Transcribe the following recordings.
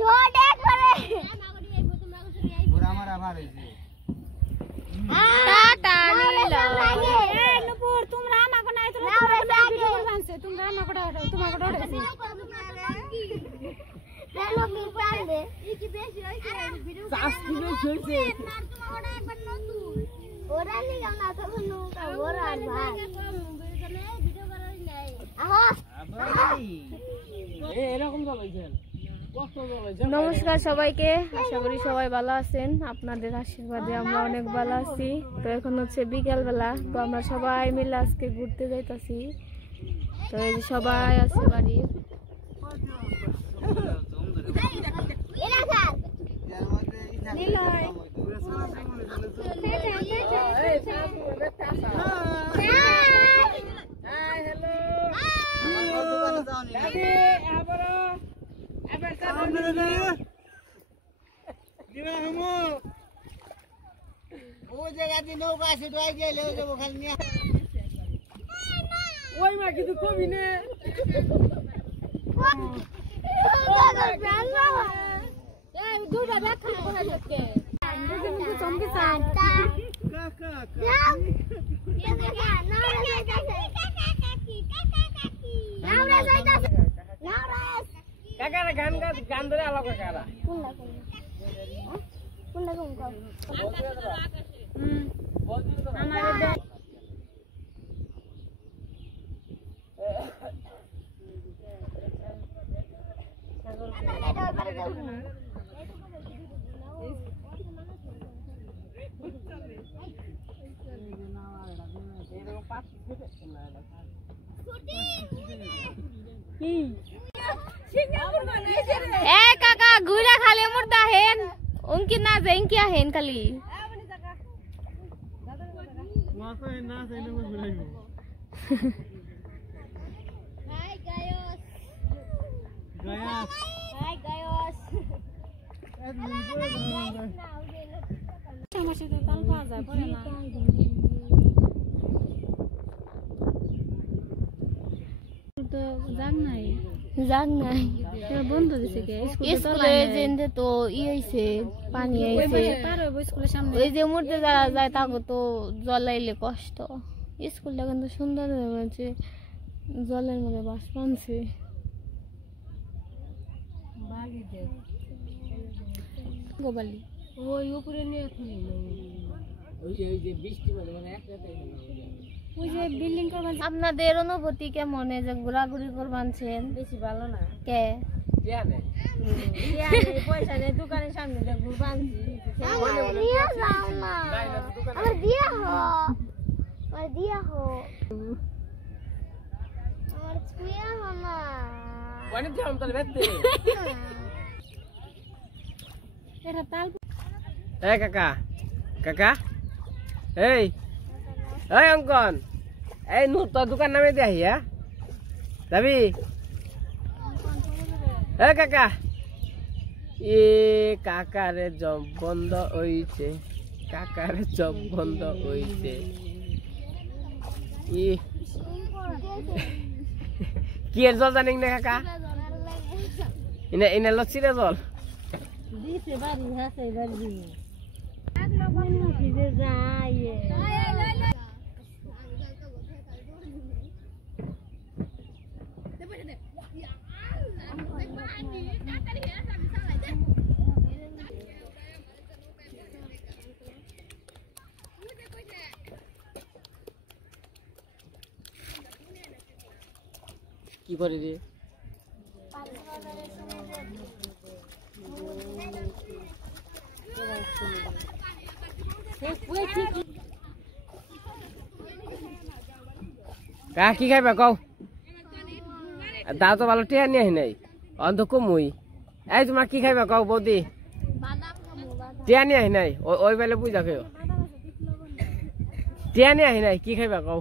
ছোটে করে ওরা আমার আবার হইছে টাটা নীলা এ নুপুর তোমরা আমাকে নাই তোমরা ভিডিও বানছে তোমরা আমাকে তোমাকে ডরেছি চলো কি পারবে এই কি বেশি হইছে ভিডিও চাষ কি বেশি হইছে তোমার একবার নতুন ওরা নিও না তো নৌকা ওরা ভাই ভিডিও বানাই নাই আহো এরকম চলাইছেন কত চলাইছেন। নমস্কার সবাইকে, আশা করি সবাই ভালো আছেন। আপনাদের আশীর্বাদে আমরা অনেক ভালো আছি। তো এখন হচ্ছে বিকেল বেলা, তো আমরা সবাই মিলে আজকে ঘুরতে যাইতাছি। তো এই যে সবাই আছে বাড়ি। এরা স্যার এর মধ্যে নিলয় এই সাপ দেখতে আসা হাই হ্যালো আমার দোকানে যাওনি দাদি আবার আবার সামনে দিবা হামু ও জায়গা দি নৌকা আছে ডয় গেলে ও যাব খালি নিয়া ওই মা কিছু কবি নে দুটা দেখা কোথায় যাচ্ছে চমকে কাকা কাকারা গান ধরে আলো কাকারা ए काका घुरा खाले मुर्दा हेन उनकी ना जाइन क्या हेन खाली Hai Gayos. Hai Gayos. जाग নাই বন্ধ দিছে কে স্কুলে যেতে তো ই হইছে পানি আইছে স্কুলের সামনে ওই যে মুড়তে যারা যায় তাকে তো জলাইলে কষ্ট স্কুলটা কিন্তু সুন্দর হয়েছে জলের মধ্যে বাস পানছে গোবালি ওই উপরে নিয়ে ওই যে বৃষ্টি মানে একসাথে ওই যে বিল্ডিং করবেন আপনাদের অনুভূতি কেমন এই যে ঘোরাঘুরি করবানছেন বেশি ভালো না কে জানে পয়সা নেই দোকানের সামনে ঘুরবানছি নিয়ে যাও না আমার দিয়া হো আমার দিয়া হো আমার ছুঁয়া হো না অনেক জাম তাহলে বেতে এটা তাল এই কাকা কাকা এই এই অঙ্কন এই নু তোর দোকান নামে দিয়ে আহিয়া যাবি এই কাকা এ কাকারে জব বন্ধ হইছে কাকারে জব বন্ধ হইছে ই কি এর জল জানিস না কাকা ইনে ইনে লচ্ছিরে জল দিছে বাড়ি হাসে বাড়ি আগলো ভিজে যায় কি করে রে কা কি খাইবা কও দাও তো ভালো টিয়া নিয়ে নাই অন্ধ কমুই এই তোমার কি খাইবা কও বৌদি টিয়া নিয়ে আহি নাই ওই বেলে বুঝা খেও টিয়া নিয়ে আহি নাই কি খাইবা কও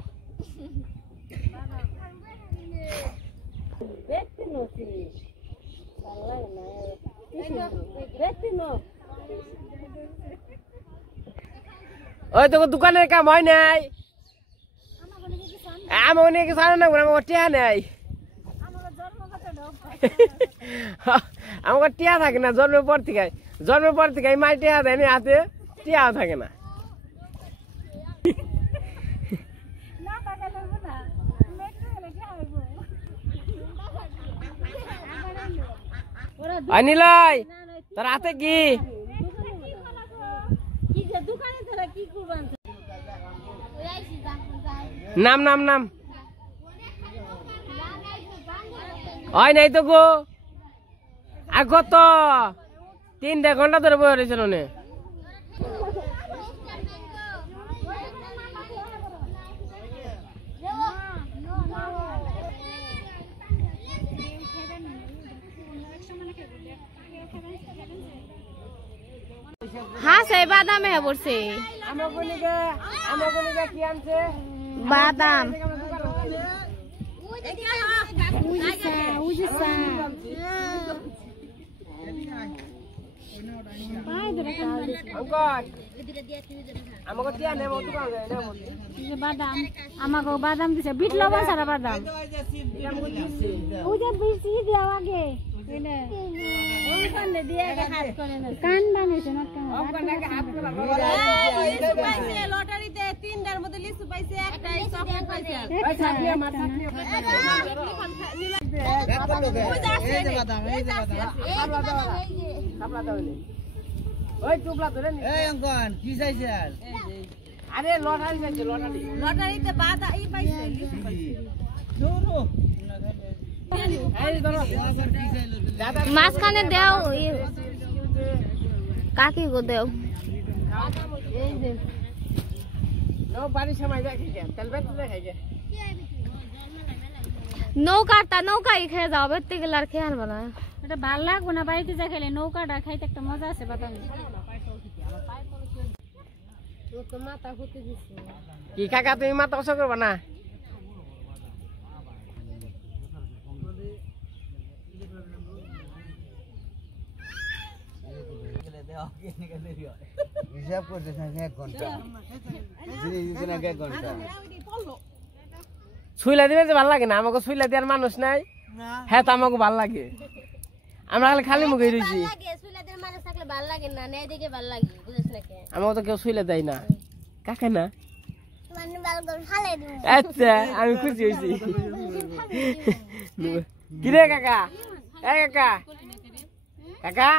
ওই তো দোকানের কাম হয় নাই আমার অনেক সারা না আমার টিয়া নাই আমার টিয়া থাকে না জন্মের পর থেকে এই মাই টিয়া দেয়নি হাতে টিয়াও থাকে না অনিলয় তোর হাতে কি নাম নাম নাম হয় নাই তো গো আর কত 3 ঘন্টা ধরে বয়ে রয়েছিল নে হ্যাঁ সেই বাদামে পড়ছে কি আনছে বাদাম বাদাম আমাকে বাদাম দিছে বিট লবণ সারা বাদাম দেওয়া আগে কান বানিয়েছে না লটারিতে 3টার মধ্যে লিচু পাইছে একটা চকলেট পাইছে আরে লটারিতে বাদাম ই পাইছে লিচু পাইছে মাঝখানে দেও কাকি গো দেও নৌকাই খেয়ে যাও বেরতে গেলে আর খেয়ে আনবো না এটা ভাল লাগবো না বাড়িতে যা খেলে নৌকাটা খাইতে একটা মজা আছে বাদামি কি কাকা তুমি মাথা অসর করবা না হিসাব করতেছেন 1 ঘন্টা ছুইলা দিলে যে ভালো লাগে না আমাকে ছুইলা দেওয়ার মানুষ নাই হ্যাঁ তো আমাকে ভালো লাগে আমরা খালি মুখে রয়েছি আমাকে তো কেউ ছুইলা দেয় না কাকা না আচ্ছা আমি খুশি হয়েছি কিরে কাকা এই কাকা কাকা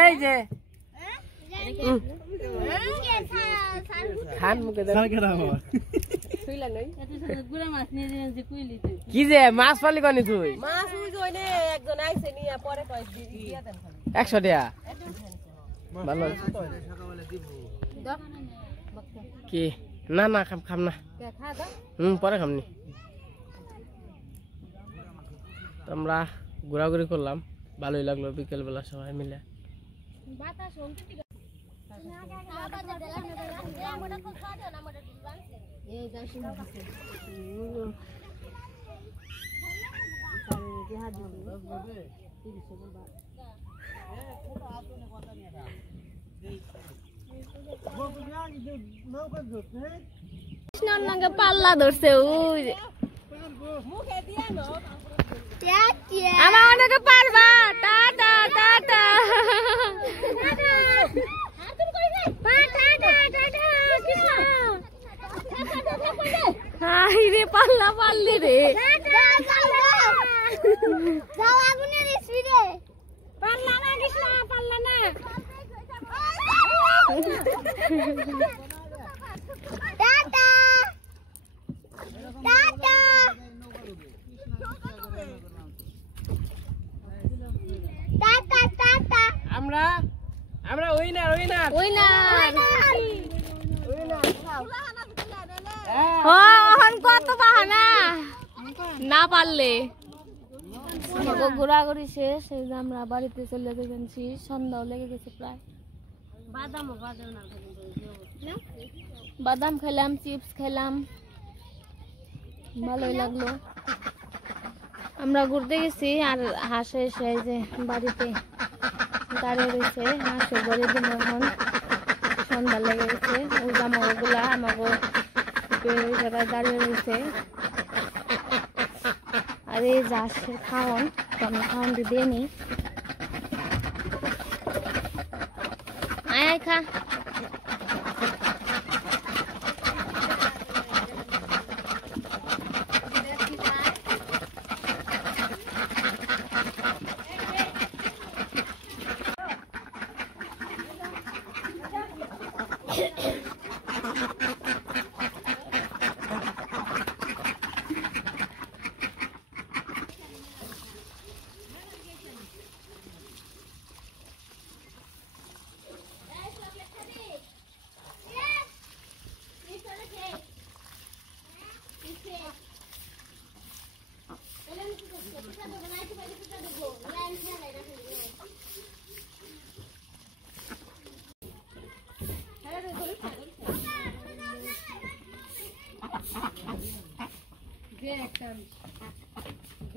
এই যে খান মুখে কি যে মাছ পালি কনি তুই 100 টাকা ভালো কি না না খাম না পরে খামনি আমরা ঘোরাঘুরি করলাম ভালোই লাগলো বিকেল বেলা সবাই মিলে পাল্লা ধরছে আমার অনেকে পারবা টাটা টাটা রে পাল্লা পাল্লি রে পাল্লা না কৃষ্ণ পাল্লা না টাটা টাটা টাটা টাটা আমরা উইনার উইনার কত বাহানা না পারলে ঘোরাঘুরি শেষ এই যে আমরা বাড়িতে চলে গেছি সন্ধ্যাও লেগে গেছে প্রায় বাদাম খেলাম চিপস খেলাম ভালোই লাগলো আমরা ঘুরতে গেছি আর হাঁসে এসে যে বাড়িতে দাঁড়িয়ে রয়েছে হাঁসের বাড়ি দিন এখন সন্ধ্যা লেগে গেছে ওই জামাগুলা আমাকে জায়গায় দাঁড়িয়ে রয়েছে আর এই যে হাঁসের খাওয়ান আমি খাওয়ান দিয়ে নি খা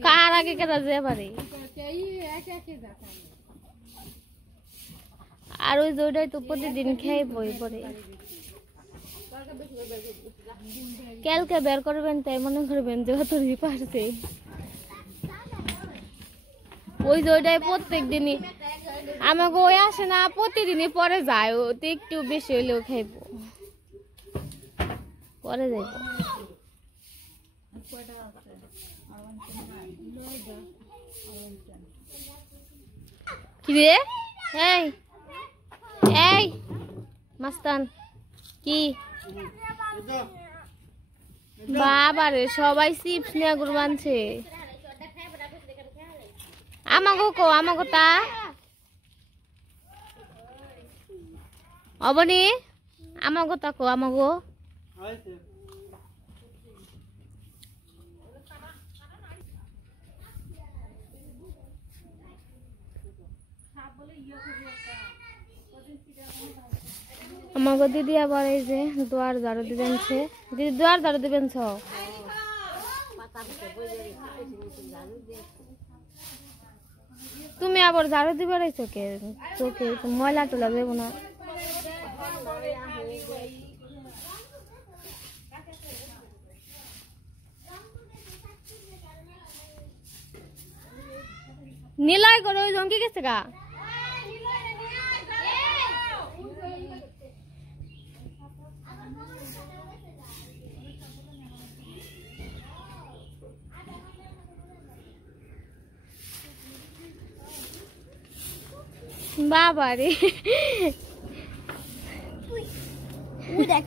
কার আগে কেটা যে পারে আর ওই জোড়াই তো প্রতিদিন খেয়ে বই পড়ে কালকে বের করবেন তাই মনে করবেন যে অত পারছে ওই জোড়াই প্রত্যেক দিনই আমাকে ওই আসে না প্রতিদিনই পরে যায় ও তো একটু বেশি হইলেও খাইব পরে যাইব কি রে এই এই মাস্তান কি বাবারে সবাই চিপস নিয়ে গুরবানছে আমাকে তা অবনি আমাকে তা কো আমাকে আমাকে দিদি আবার এই যে দুয়ার ঝাড়ু দিবেন দিদি দুয়ার ঝাড়ু দিবেন তুমি আবার ঝাড়ু দিবে চোখে চোখে ময়লা টোলা দেবো না নিলয় করে ওই জঙ্কি গেছে গা বাবা রে দেখ